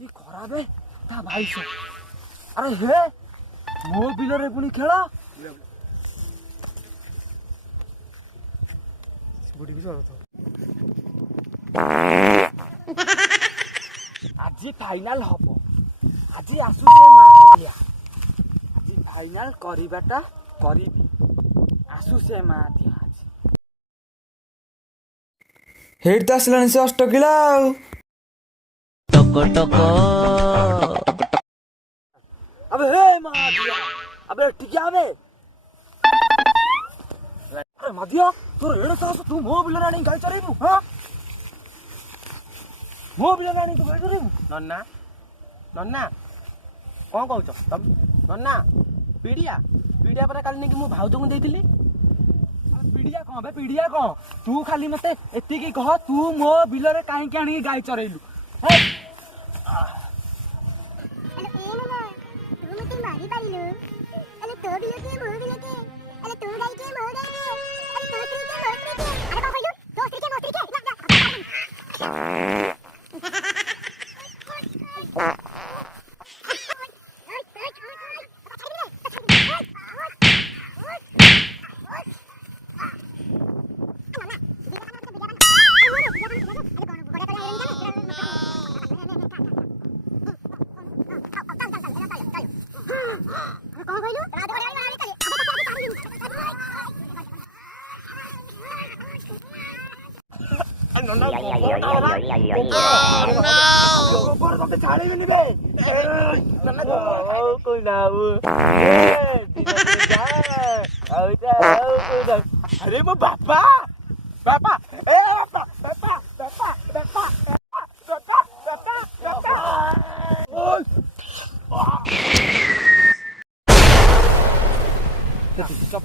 କି ଖରାବେ ତା ଭାଇ ସେ ଆରେ ହେ ମୋ ବିଲରେ ପୁଣି ଖେଳ ଆଜି ଫାଇନାଲ ହବ ଆଜି ଆସୁଛେ ମା ଦିଆ ଆଜି ଫାଇନାଲ କରିବାଟା କରିବି ଆସୁଛେ ମା ଦିଆ ଆଜି ହେଇଠି ତ ଆସିଲାଣି ସେ ଅଷ୍ଟକିଲା ଆଉ ଟକ ଟକ अबे हे मादिया अबे ठीक है अबे अरे मादिया तोर एड़े साहस तू मो बिल रानी गाय चरेबू हां मो बिल रानी तू गाय चरेबू नन्ना नन्ना कौन कहूच तम नन्ना पीड़िया पीड़िया पर काली नहीं कि मु भाउज को देइथिली पीड़िया कौन तू खाली मते एति की कह तू मो बिल रे काहे के आनी गाय चरेलू हे मारी पारिलो अरे तो बिलो के मोह बिलो के अरे तो गाई के मोह गाई के अरे तो स्त्री के मोह स्त्री के अरे कौन कहलु तो स्त्री के मोह स्त्री के अरे वो बापा बापा ए बापा बापा बापा बापा बापा बापा बापा ओय चुप